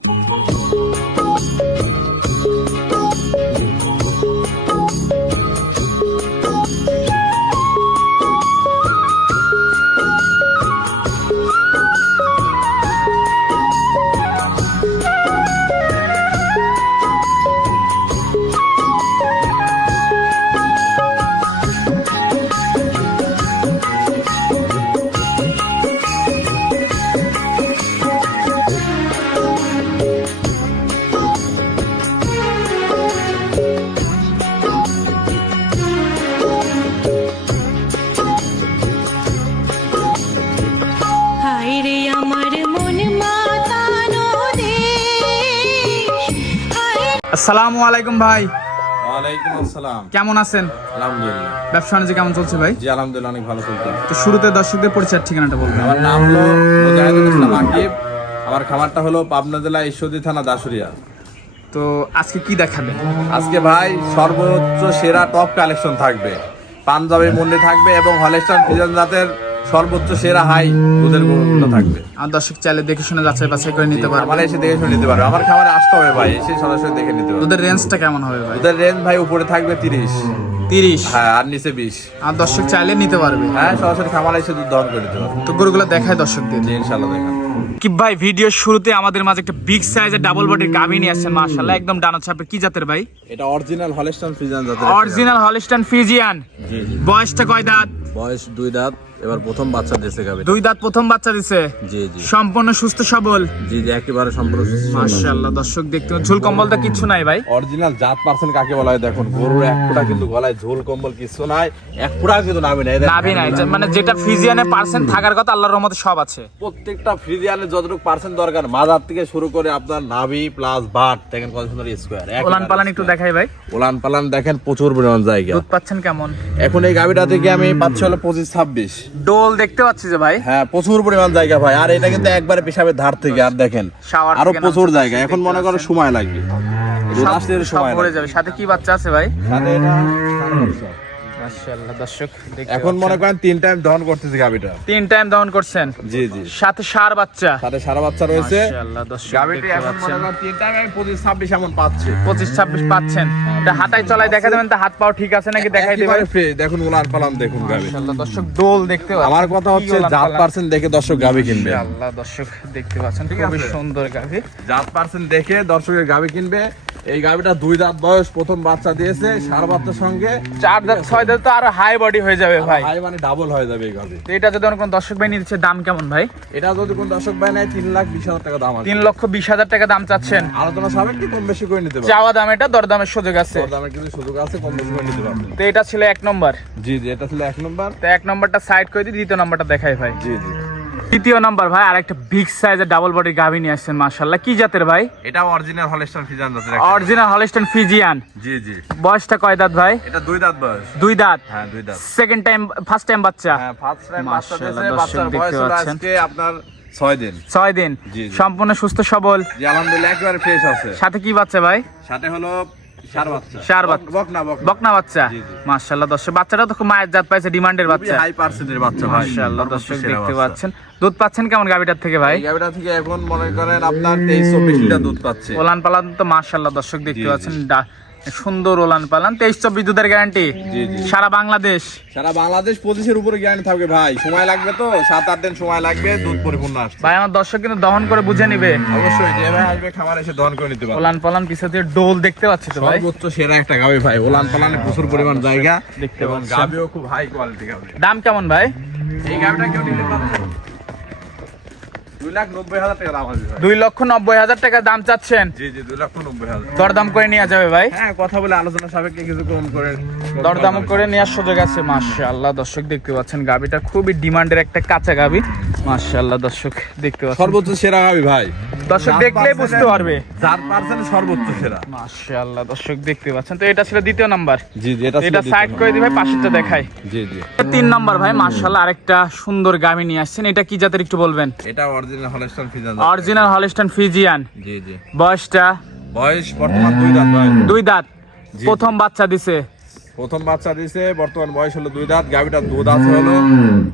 হায় আসসালামু আলাইকুম ভাই। ওয়ালাইকুম আসসালাম। কেমন আছেন? আলহামদুলিল্লাহ। ব্যবসা বাণিজ্য কেমন চলছে ভাই? জি আলহামদুলিল্লাহ অনেক ভালো চলছে। তো শুরুতে দর্শকদের পরিচয় ঠিকানাটা বলবেন। আমার নাম হলো মুজাহিদুল ইসলাম আকিব। আমার খামারটা হলো পাবনা জেলা ঈশ্বরদী থানা দাসুরিয়া তো আজকে কি দেখাবেন? আজকে ভাই সর্বোচ্চ সেরা টপ কালেকশন থাকবে। পাঞ্জাবি মন্ডি থাকবে এবং হলেস্টান ফিজন জাতের সর্বোচ্চ সেরা হাই দুধের গরুগুলো থাকবে। আর দর্শক চাইলে দেখে শুনে যাচাই বাছাই করে নিতে আমার পারবে এসে দেখে শুনে নিতে পারবে। আমার খামারে আসতে হবে ভাই এসে সরাসরি দেখে নিতে পারবে। তোদের রেঞ্জটা কেমন হবে ভাই? ওদের রেঞ্জ ভাই উপরে থাকবে তিরিশ। তিরিশ? হ্যাঁ আর নিচে বিশ। আর দর্শক চাইলে নিতে পারবে। হ্যাঁ সরাসরি খামারে এসে দুধ দহন করে নিতে পারবে। তো গরুগুলো দেখায় দর্শকদের। ইনশাল্লাহ দেখেন কি ভাই ভিডিওর শুরুতে আমাদের মাঝে একটা বিগ সাইজের ডাবল বডির গাভী নিয়ে আসছেন মাশাআল্লাহ। একদম ডানা ছাপের কি জাতের ভাই? এটা অরিজিনাল হলেস্টান জাতের অরিজিনাল হলিস্টান ফিজিয়ান বয়সটা কয় দাঁত? বয়স দুই দাঁত। এবার প্রথম বাচ্চা দিয়েছে গাবে দুই দাঁত প্রথম বাচ্চা দিছে। জি জি। সম্পূর্ণ সুস্থ সবল। জি জি একেবারে সম্পূর্ণ মাশাআল্লাহ দর্শক দেখতে ঝুল কম্বল তো কিচ্ছু নাই ভাই। অরিজিনাল জাত পার্সেন্ট কাকে বলা হয় দেখুন গরুর এক ফোঁটা কিন্তু গলায় ঝোল কম্বল কিছু নাই এক ফোঁটা কিন্তু নামে নাই। দেখেন। নাই মানে যেটা ফিজিয়ানে পার্সেন্ট থাকার কথা আল্লাহর রহমতে সব আছে। প্রত্যেকটা ফ্রিজিয়ানের যতটুকু পার্সেন্ট দরকার মাজার থেকে শুরু করে আপনার নাভি প্লাস বাট দেখেন কত সুন্দর স্কোয়ার ওলান পালান একটু দেখাই ভাই। ওলান পালান দেখেন প্রচুর পরিমাণ জায়গা। দুধ পাচ্ছেন কেমন? এখন এই গাবিটা থেকে আমি পাচ্ছি হলো পঁচিশ ছাব্বিশ। ডোল দেখতে পাচ্ছি যে ভাই। হ্যাঁ প্রচুর পরিমাণ জায়গা ভাই। আর এটা কিন্তু একবারে পেশাবের ধার থেকে আর দেখেন আরও প্রচুর জায়গা। এখন মনে করো সময় লাগবে। সময় যাবে। সাথে কি বাচ্চা আছে ভাই? সাথে এটা। মাশাআল্লাহ দর্শক এখন মনে করেন তিন টাইম দহন করতেছি গাবিটা তিন টাইম ডাউন করছেন? জি জি। সাথে সার বাচ্চা। সাথে সারা বাচ্চা রয়েছে। মাশাআল্লাহ দর্শক গাবিটি এখন মনে করেন তিন টাইম আমি পঁচিশ ছাব্বিশ এমন পাচ্ছি। পঁচিশ ছাব্বিশ পাচ্ছেন। এটা হাতায় চলায় দেখা দেবেন তা হাত পাও ঠিক আছে নাকি দেখাই দেবেন? দেখুন উলান পালান দেখুন গাবি মাশাআল্লাহ দর্শক ডোল দেখতে পাচ্ছেন। আমার কথা হচ্ছে জাত পার্সেন্ট দেখে দর্শক গাবি কিনবে। আল্লাহ দর্শক দেখতে পাচ্ছেন খুবই সুন্দর গাভী। জাত পার্সেন্ট দেখে দর্শকের গাবি কিনবে। এই গাবিটা দুই দাঁত বয়স প্রথম বাচ্চা দিয়েছে সার বাচ্চার সঙ্গে। চার দাঁত ছয় দাঁত তো আরও হাই বডি হয়ে যাবে ভাই। হাই মানে ডাবল হয়ে যাবে এই তো এটা যদি কোনো দর্শক ভাই দাম কেমন ভাই? এটা যদি কোন দর্শক ভাই নেয় তিন লাখ বিশ হাজার টাকা দাম আছে। তিন লক্ষ বিশ হাজার টাকা দাম চাচ্ছেন। আলোচনা সাবেক কি কম বেশি করে নিতে পারবে চাওয়া দাম এটা দরদামের সুযোগ আছে। দামের কিন্তু সুযোগ আছে কম বেশি করে নিতে তো এটা ছিল এক নম্বর। জি জি এটা ছিল এক নম্বর। তো এক নম্বরটা সাইড করে দিই দ্বিতীয় নম্বরটা দেখাই ভাই। জি জি। তৃতীয় নম্বর ভাই আর একটা বিগ সাইজের ডাবল বডির গাভী নিয়ে আসছেন মাশাল্লাহ কি জাতের ভাই? এটা অরিজিনাল হলস্টাইন ফিজান জাতের অরিজিনাল হলিস্টন ফিজিয়ান জি জি। বয়সটা কয় দাঁত ভাই? এটা দুই দাঁত বয়স। দুই দাঁত? হ্যাঁ দুই দাঁত। সেকেন্ড টাইম ফার্স্ট টাইম বাচ্চা? হ্যাঁ ফার্স্ট টাইম বাচ্চা মাশাআল্লাহ, দিয়েছে বাচ্চার বয়স। আজকে আপনার ছয় দিন। ছয় দিন। সম্পূর্ণ সুস্থ সবল। আলহামদুলিল্লাহ একেবারে ফ্রেশ আছে। সাথে কি বাচ্চা ভাই? সাথে হলো সার বাচ্চা। বকনা বাচ্চা। মাশাআল্লাহ দর্শক বাচ্চাটা তো খুব মায়ের জাত পাইছে ডিমান্ডের বাচ্চা। হাই পার্সেন্টের বাচ্চা ভাই। মাশাআল্লাহ দর্শক দেখতে পাচ্ছেন। দুধ পাচ্ছেন কেমন গাভিটার থেকে ভাই? এই থেকে এখন মনে করেন আপনার তেইশ চব্বিশ লিটার দুধ পাচ্ছে। ওলান পালান তো মাশাআল্লাহ দর্শক দেখতে পাচ্ছেন সুন্দর ওলান পালান। তেইশ চব্বিশ দুধের গ্যারান্টি। সারা বাংলাদেশ। সারা বাংলাদেশ পঁচিশের উপরে গ্যারান্টি থাকবে ভাই। সময় লাগবে তো? সাত আট দিন সময় লাগবে দুধ পরিপূর্ণ আসছে। ভাই আমার দর্শক কিন্তু দহন করে বুঝে নিবে। অবশ্যই যে ভাই আসবে খামার এসে দহন করে নিতে পারবে। ওলান পালান পিছে দিয়ে ডোল দেখতে পাচ্ছি তো ভাই। সর্বোচ্চ সেরা একটা গাবে ভাই। ওলান পালানে প্রচুর পরিমাণ জায়গা দেখতে এবং পাচ্ছেন। গাবিও খুব হাই কোয়ালিটি গাবি। দাম কেমন ভাই? এই গাবিটা কেউ নিতে পারবে দুই লক্ষ নব্বই হাজার টাকা দাম চাচ্ছেন? দরদাম করে নেওয়া যাবে ভাই? হ্যাঁ কথা বলে আলোচনা সাপেক্ষে কিছু কম করে দরদাম করে নেওয়ার সুযোগ আছে মাশাআল্লাহ। দর্শক দেখতে পাচ্ছেন গাবিটা খুবই ডিমান্ডের একটা কাঁচা গাবি মাশাআল্লাহ দর্শক দেখতে পাচ্ছেন। সর্বোচ্চ সেরা গাবি ভাই। দর্শক দেখলেই বুঝতে পারবে। চার পার্সেন্ট সর্বোচ্চ সেরা। মাশাআল্লাহ দর্শক দেখতে পাচ্ছেন। তো এটা ছিল দ্বিতীয় নাম্বার। জি জি এটা এটা সাইড করে দিই ভাই পাশেরটা দেখাই। জি জি। তিন নাম্বার ভাই মাশাআল্লাহ আরেকটা সুন্দর গাবি নিয়ে আসছেন। এটা কি জাতের একটু বলবেন? এটা original Holstein Friesian original Holstein Friesian জি জি। বয়সটা? বয়স বর্তমান দুই দাঁত দুই দাঁত। প্রথম বাচ্চা দিছে। প্রথম বাচ্চা দিছে বর্তমান বয়স হলো দুই দাঁত গাভিটা দুধ আছে হলো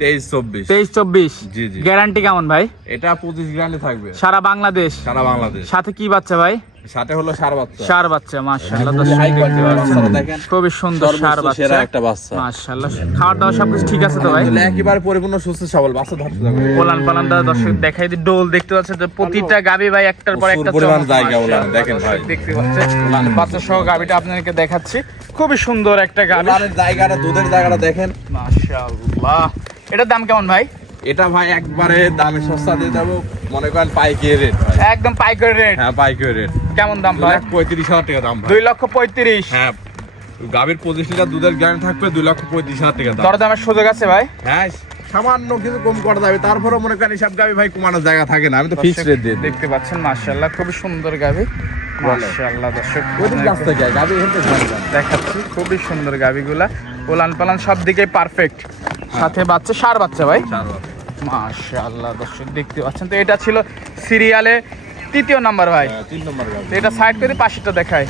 তেইশ চব্বিশ। তেইশ চব্বিশ। জি, জি। গ্যারান্টি কেমন ভাই? এটা পঁচিশ গ্রামে থাকবে। সারা বাংলাদেশ। সারা বাংলাদেশ। সাথে কি বাচ্চা ভাই? সাথে হলো সার বাচ্চা। সার বাচ্চা মাশাআল্লাহ খুবই দর্শক দেখতে পাচ্ছেন। খুবই সুন্দর সার বাচ্চা। একটা বাচ্চা। মাশাআল্লাহ খাওয়ার দাওয়া সবকিছু ঠিক আছে তো ভাই? একেবারে পরিপূর্ণ সুস্থ সবল বাচ্চা ধরতে যাবে পোলান পালান দাদা দর্শক দেখাই দি ডোল দেখতে পাচ্ছেন যে প্রতিটা গাবি ভাই একটার পর একটা পরিমাণ জায়গা ওলান, দেখেন ভাই। দেখতে পাচ্ছেন বাচ্চা সহ গাবিটা আপনাদেরকে দেখাচ্ছি। খুবই সুন্দর একটা গাবি। ওলানের জায়গাটা দুধের জায়গাটা দেখেন। মাশাআল্লাহ। এটার দাম কেমন ভাই? এটা ভাই একবারে দামে সস্তা দিয়ে যাব মনে করেন পাইকারি রেট একদম পাইকারি রেট হ্যাঁ পাইকারি রেট কেমন দাম ভাই? পঁয়ত্রিশ হাজার টাকা দাম ভাই। দুই লক্ষ পঁয়ত্রিশ। হ্যাঁ গাভীর পঁচিশ লিটার দুধের গ্যারান্টি থাকবে দুই লক্ষ পঁয়ত্রিশ হাজার টাকা দাম। দরদামের সুযোগ আছে ভাই? হ্যাঁ সামান্য কিছু কম করা যাবে। তারপরে মনে করেন সব গাভী ভাই কমানোর জায়গা থাকে না। আমি তো ফিক্স রেট দিয়ে দিই। দেখতে পাচ্ছেন মাশাআল্লাহ খুবই সুন্দর গাবি মাশাআল্লাহ দর্শক গাভী দেখাচ্ছি খুবই সুন্দর গাবিগুলা ওলান পালান সব দিকে পারফেক্ট সাথে বাচ্চা সার বাচ্চা ভাই। মাশাআল্লাহ দর্শক দেখতে পাচ্ছেন তো এটা ছিল সিরিয়ালে তৃতীয় নাম্বার ভাই। হ্যাঁ, তিন নম্বর এটা সাইড করে পাশেটা দেখায়।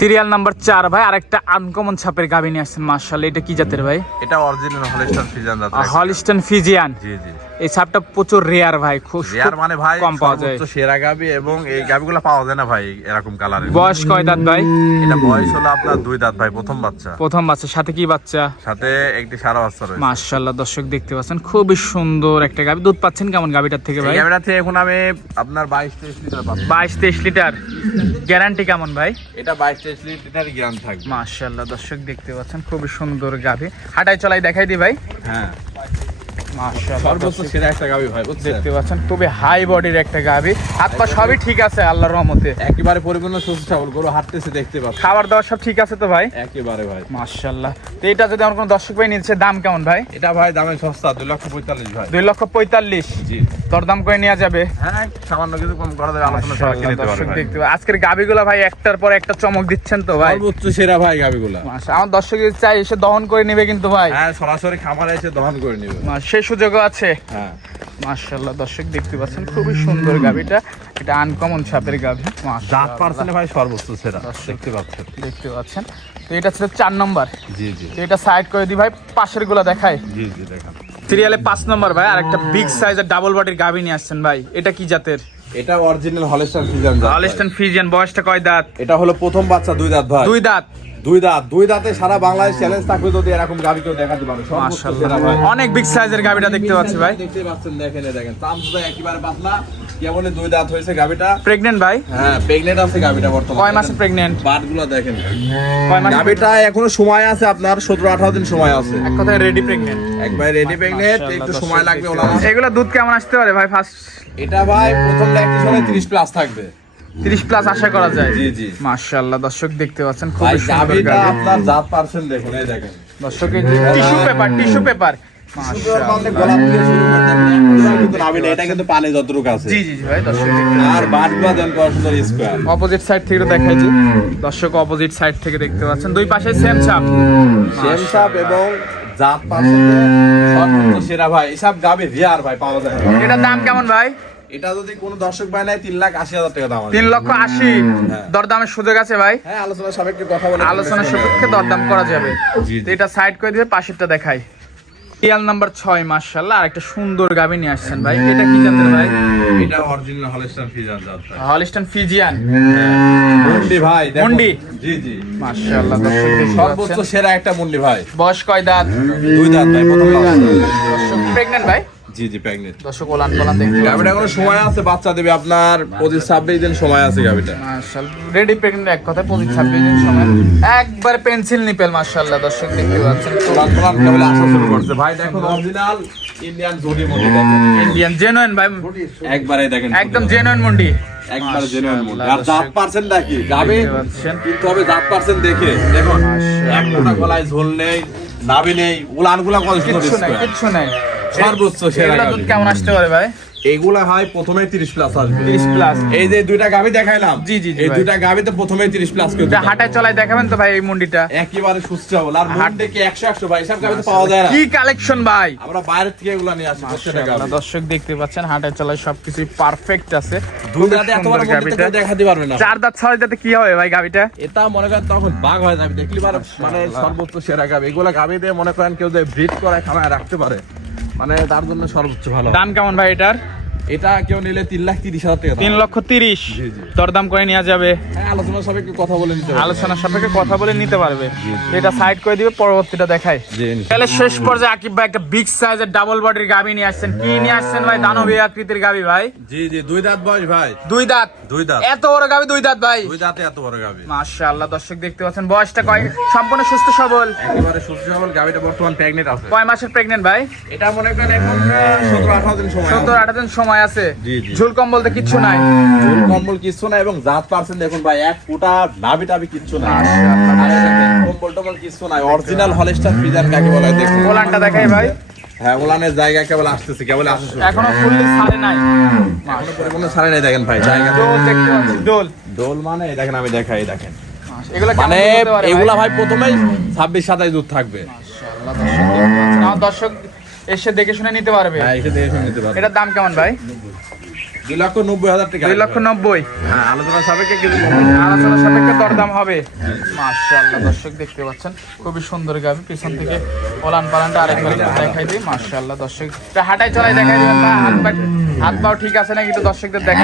সিরিয়াল নাম্বার চার ভাই আরেকটা আনকমন ছাপের গাবি নিয়ে আসছেন মাশাআল্লাহ। এটা কি জাতের ভাই? এটা original Holstein Friesian Holstein Friesian জি জি। এই ছাপটা প্রচুর রেয়ার ভাই খুব রেয়ার মানে ভাই কম পাওয়া যায়। সেরা গাভী এবং এই গাভীগুলো পাওয়া যায় না ভাই এরকম কালারের বয়স কয় দাঁত ভাই? এটা বয়স হলো আপনার দুই দাঁত ভাই প্রথম বাচ্চা। প্রথম বাচ্চা সাথে কি বাচ্চা? সাথে একটি সারা বাচ্চা রয়েছে। মাশাআল্লাহ দর্শক দেখতে পাচ্ছেন খুবই সুন্দর একটা গাবি। দুধ পাচ্ছেন কেমন গাবিটার থেকে ভাই? গাভীটা থেকে এখন আমি আপনার বাইশ তেইশ লিটার পাচ্ছি। বাইশ তেইশ লিটার। গ্যারান্টি কেমন ভাই? এটা বাইশ তেইশ লিটার গ্রাম থাকবে। মাশাআল্লাহ দর্শক দেখতে পাচ্ছেন খুবই সুন্দর গাভী। হাঁটাই চলাই দেখাই দি ভাই। হ্যাঁ। দেখতে পাচ্ছেন খুবই হাই বডির একটা গাভি হাত পা সবই ঠিক আছে আল্লাহর রহমতে। একেবারে পরিপূর্ণ সুস্থ সবল গরু হাঁটতেছে দেখতে পাচ্ছি খাবার দাবার সব ঠিক আছে তো ভাই? একেবারে ভাই। মাশাআল্লাহ। তো এটা যদি আমার কোনো দর্শক ভাই নিচ্ছে দাম কেমন ভাই? এটা ভাই দামে সস্তা দুই লক্ষ পঁয়তাল্লিশ ভাই। দুই লক্ষ পঁয়তাল্লিশ। জি। দরদাম করে নেওয়া যাবে। হ্যাঁ সামান্য কিছু কম করা যাবে আলোচনা ছাড়া কিনে নিতে পারবে দেখতে আজকের গাবিগুলো ভাই একটার পর একটা চমক দিচ্ছেন তো ভাই। সর্বোচ্চ সেরা ভাই গাভীগুলা মাশা- আমার দর্শক চাই এসে দহন করে নেবে কিন্তু ভাই। হ্যাঁ সরাসরি খামারে এসে দহন করে নিবে। সেই সুযোগও আছে। হ্যাঁ। মাশাআল্লাহ দর্শক দেখতে পাচ্ছেন খুবই সুন্দর গাবিটা। এটা আনকমন ছাপের গাবি জাত পার্সেন্টে ভাই সর্বোচ্চ সেরা দেখতে পাচ্ছেন। দেখতে পাচ্ছেন। তো এটা ছিল চার নম্বর। জি জি। তো এটা সাইড করে দিই ভাই পাশেরগুলা দেখায় জি জি দেখেন। সিরিয়ালে পাঁচ নম্বর ভাই আর একটা বিগ সাইজের ডাবল বডির গাবি নিয়ে আসছেন ভাই। এটা কি জাতের? এটা অরিজিনাল হলেস্টার ফিজান জাত ফিজিয়ান বয়সটা কয় দাঁত? এটা হলো প্রথম বাচ্চা দুই দাঁত ভাই। দুই দাঁত। দুই দাঁত দুই দাঁতে সারা বাংলাদেশ চ্যালেঞ্জ থাকবে যদি এরকম কেউ দেখাতে পারে। অনেক বিগ সাইজের গাবিটা দেখতে পাচ্ছি ভাই। দেখতে পাচ্ছেন দেখেন দেখেন। চামচুটা একেবারে পাতলা কেবল দুই দাঁত হয়েছে প্রেগনেন্ট ভাই? হ্যাঁ প্রেগনেন্ট আছে বর্তমানে। কয় মাসে প্রেগনেন্ট বাটগুলো দেখেন। কয় মাসে গাভীটা এখনও সময় আছে আপনার সতেরো আঠারো দিন সময় আছে। এক কথায় রেডি প্রেগনেন্ট একবার রেডি প্রেগনেন্ট একটু সময় লাগবে ওলা এগুলো দুধ কেমন আসতে পারে ভাই ফার্স্ট এটা ভাই প্রথম ল্যাকটেশনে 30 প্লাস থাকবে। 30 প্লাস আশা করা যায়। জি, জি। মাশাআল্লাহ দর্শক দেখতে পাচ্ছেন খুবই সুন্দর আপনার জাত পার্সেন্ট দেখুন এই দেখেন। দর্শক tissue paper tissue paper. Sugar মানে অপোজিট সাইড থেকে দেখাইছি। দর্শক অপোজিট সাইড থেকে দেখতে পাচ্ছেন। দুই পাশে সেম ছাপ সেম সাপ এবং জাত সর্বোচ্চ সেরা ভাই। এসব গাভী রিয়ার ভাই পাওয়া যায়। এটার দাম কেমন ভাই? এটা যদি কোনো দর্শক ভাই নেয় তিন লাখ আশি হাজার টাকা দাম তিন লক্ষ আশি? দরদামের সুযোগ আছে ভাই? হ্যাঁ আলোচনা সাপেক্ষে কথা বলে আলোচনা সাপেক্ষে দরদাম করা যাবে। তো এটা সাইড করে দিবে পাশেরটা দেখাই। রিয়াল নাম্বার ছয় মার্শাল্লাহ আর একটা সুন্দর গাবি নিয়ে আসছেন ভাই। এটা কি জাতের ভাই? এটা অরিজিনাল হলস্টার ফিজান জাত ভাই। হলিস্টন ফিজিয়ান মুন্ডি ভাই। মুন্ডি? জি জি। মার্শাল্লাহ দর্শক সর্বোচ্চ সেরা একটা মুন্ডি ভাই। বয়স কয় দাঁত? দুই দাঁত ভাই প্রথম। দর্শক ভাই? জি জি প্রেগনেন্ট দর্শক ওলান পোলান দেখতে গাভিটা কোনো সময় আছে বাচ্চা দেবে আপনার পঁচিশ ছাব্বিশ দিন সময় আছে গাভিটা রেডি প্রেগনেন্ট এক কথায় পঁচিশ ছাব্বিশ দিন সময়। একবার পেন্সিল নিপেল মার্শাল্লাহ দর্শক দেখতে পাচ্ছেন। প্লান প্লান কেবল আসা শুরু করছে। ভাই দেখুন অরিজিনাল ইন্ডিয়ান জুডি মুন্ডি ইন্ডিয়ান জেনুইন ভাই। একবারে দেখেন একদম জেনুইন মুন্ডি একবার জেনুইন মুন্ডি মাশাআল্লাহ, আর জাত পার্সেন্ট নাকি? পাচ্ছেন। কিন্তু হবে জাত পার্সেন্ট দেখে। দেখুন এক মোটা গলায় ঝোল নেই নাভি নেই উলানগুলা কত সুন্দর কিচ্ছু নাই। কিচ্ছু নাই। সর্বোচ্চ সেরা দুধ কেমন আসতে পারে ভাই? এগুলা হয় প্রথমে 30 প্লাস আসবে। 30 প্লাস এই যে দুইটা গাবি দেখাইলাম জি, জি, এই। দুইটা গাবিতে প্রথমে 30 প্লাস করে এটা হাটায় চলাই দেখাবেন তো ভাই এই মুন্ডিটা। একেবারে সুস্থ হব। আর হাট থেকে 100 100 ভাই? সব গাবিতে পাওয়া যায় না। কি কালেকশন ভাই? আমরা বাইরে থেকে এগুলা নিয়ে আসি প্রত্যেকটা গাবি মাশাআল্লাহ, দর্শক দেখতে পাচ্ছেন হাটায় চলাই সবকিছু পারফেক্ট আছে। এত বড় দেখাতে পারবে না। চার দাঁত ছয় দাঁতে কি হবে ভাই গাবিটা? এটা মনে করেন তখন বাঘ হয়ে যাবে দেখলি মানে সর্বোচ্চ সেরা গাবি। এগুলা গাবি দিয়ে মনে করেন কেউ যে ব্রিড করে খামায় রাখতে পারে। মানে তার জন্য সর্বোচ্চ ভালো দাম কেমন ভাই এটার? এটা কেউ নিলে তিন লাখ তিরিশ হাজার টাকা তিন লক্ষ তিরিশ। জি, জি। দরদাম করে নেওয়া যাবে। হ্যাঁ আলোচনা সবাই একটু কথা বলে নিতে আলোচনার সাপেক্ষে কথা বলে নিতে পারবে। এটা সাইড করে দিবে পরবর্তীটা দেখায়। তাহলে শেষ পর্যায়ে আকিব ভাই একটা বিগ সাইজের ডাবল বডির গাবি নিয়ে আসছেন। কি নিয়ে আসছেন ভাই? দানবী আকৃতির গাবি ভাই। জি জি দুই দাঁত বয়স ভাই। দুই দাঁত। দুই দাঁত। এত বড় গাবি দুই দাঁত ভাই। দুই দাঁতে এত বড় গাবি মাশাআল্লাহ দর্শক দেখতে পাচ্ছেন বয়সটা কয়? সম্পূর্ণ সুস্থ সবল। একেবারে সুস্থ সবল গাবিটা বর্তমান প্রেগনেন্ট আছে। কয় মাসের প্রেগনেন্ট ভাই? এটা মনে করেন এখন সতেরো আঠারো দিন সময় সত্তর আঠারো দিন সময় আছে? জি, জি। ঝুল কম বলতে কিচ্ছু নাই। চুল কম্বল কিচ্ছু না এবং জাত পার্সেন্ট দেখুন ভাই এক ফুটা নাভি টাভি কিচ্ছু না মাশাআল্লাহ। আর এটাতে কম্বল টম্বল কিচ্ছু নাই। অরিজিনাল হলস্টার কাকে বলা হয় দেখুন। ওলানটা দেখাই ভাই। হ্যাঁ ওলানের জায়গা কেবল আসতেছে কেবল আসছে এখনও ফুললি ছাড়ে নাই। এখনও পরিপূর্ণ ছাড়ে নাই দেখেন ভাই জায়গা দোল দেখতে দোল। দোল মানে দেখেন আমি দেখাই দেখেন। মানে দুধ হতে পারে ভাই? এগুলা ভাই? প্রথমেই ছাব্বিশ সাতাশ দুধ থাকবে। দর্শক দেখতে পাচ্ছেন। আমার দর্শক এসে দেখে শুনে নিতে পারবে। হ্যাঁ এসে দেখে শুনে নিতে পারবে। এটার দাম কেমন ভাই? দুই লক্ষ নব্বই হাজার টাকা। দুই লক্ষ নব্বই। হ্যাঁ আলোচনা সাপেক্ষে কিছু আলোচনা সাপেক্ষে দরদাম হবে। মাশাআল্লাহ দর্শক দেখতে পাচ্ছেন খুবই সুন্দর গাবি। পিছন থেকে ওলান পালানটা আরেকবার দেখাই দিই। মাশাআল্লাহ দর্শক। হাঁটাই চলাই দেখাই হাত হাত পাও ঠিক আছে নাকি একটু দর্শকদের দিই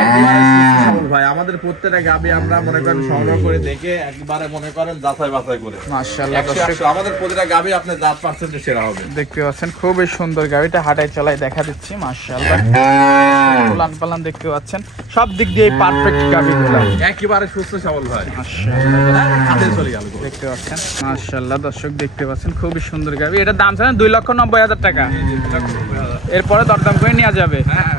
সবল ভাই আমাদের প্রত্যেকটা গাবি আমরা মনে করেন সংগ্রহ করে দেখে একবারে মনে করেন যাচাই বাছাই করে। মাশাআল্লাহ দর্শক। আমাদের প্রতিটা গাবি আপনার জাত পার্সেন্টে সেরা হবে। দেখতে পাচ্ছেন খুবই সুন্দর গাড়িটা হাঁটাই চলাই দেখা দিচ্ছি মাশাআল্লাহ। উলান পালান দেখতে পাচ্ছেন সব দিক দিয়ে পারফেক্ট গাড়িগুলো একেবারে সুস্থ সবল ভাই। মাশাআল্লাহ। দেখতে পাচ্ছেন মাশাআল্লাহ দর্শক দেখতে পাচ্ছেন খুবই সুন্দর গাবি। এটার দাম জানেন দুই লক্ষ নব্বই হাজার টাকা। এরপরে দরদাম করে নেওয়া যাবে। হ্যাঁ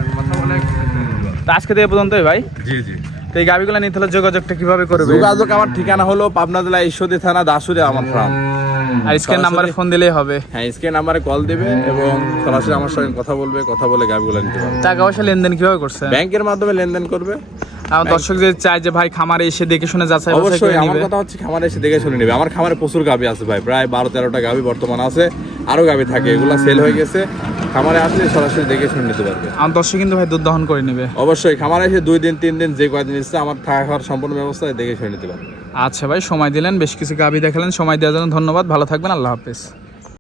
তো আজকে তো এ পর্যন্তই ভাই। জি জি। তো এই গাবিগুলো নিতে হলে যোগাযোগটা কীভাবে করবে? যোগাযোগ আমার ঠিকানা হলো পাবনা জেলা ঈশ্বরদী থানা দাসুরে আমার ফার্ম আর স্ক্রিন নাম্বারে ফোন দিলেই হবে। হ্যাঁ স্ক্রিন নাম্বারে কল দিবে এবং সরাসরি আমার সঙ্গে কথা বলবে কথা বলে গাবিগুলো নিতে পারবে। টাকা পয়সা লেনদেন কীভাবে করছে? ব্যাংকের মাধ্যমে লেনদেন করবে। আমার দর্শক যে চায় যে ভাই খামারে এসে দেখে শুনে যাচাই অবশ্যই আমার কথা হচ্ছে খামারে এসে দেখে শুনে নেবে। আমার খামারে প্রচুর গাবি আছে ভাই প্রায় বারো তেরোটা গাবি বর্তমান আছে আরও গাবি থাকে এগুলা সেল হয়ে গেছে। খামারে আসলে সরাসরি দেখে শুনে নিতে পারবে। আমার দর্শক কিন্তু ভাই দুধ দহন করে নিবে। অবশ্যই খামারে এসে দুই দিন তিন দিন যে কয়দিন ইচ্ছে আমার থাকা খাওয়ার সম্পূর্ণ ব্যবস্থা দেখে শুনে নিতে পারবে। আচ্ছা ভাই সময় দিলেন বেশ কিছু গাবি দেখালেন সময় দেওয়ার জন্য ধন্যবাদ ভালো থাকবেন আল্লাহ হাফেজ।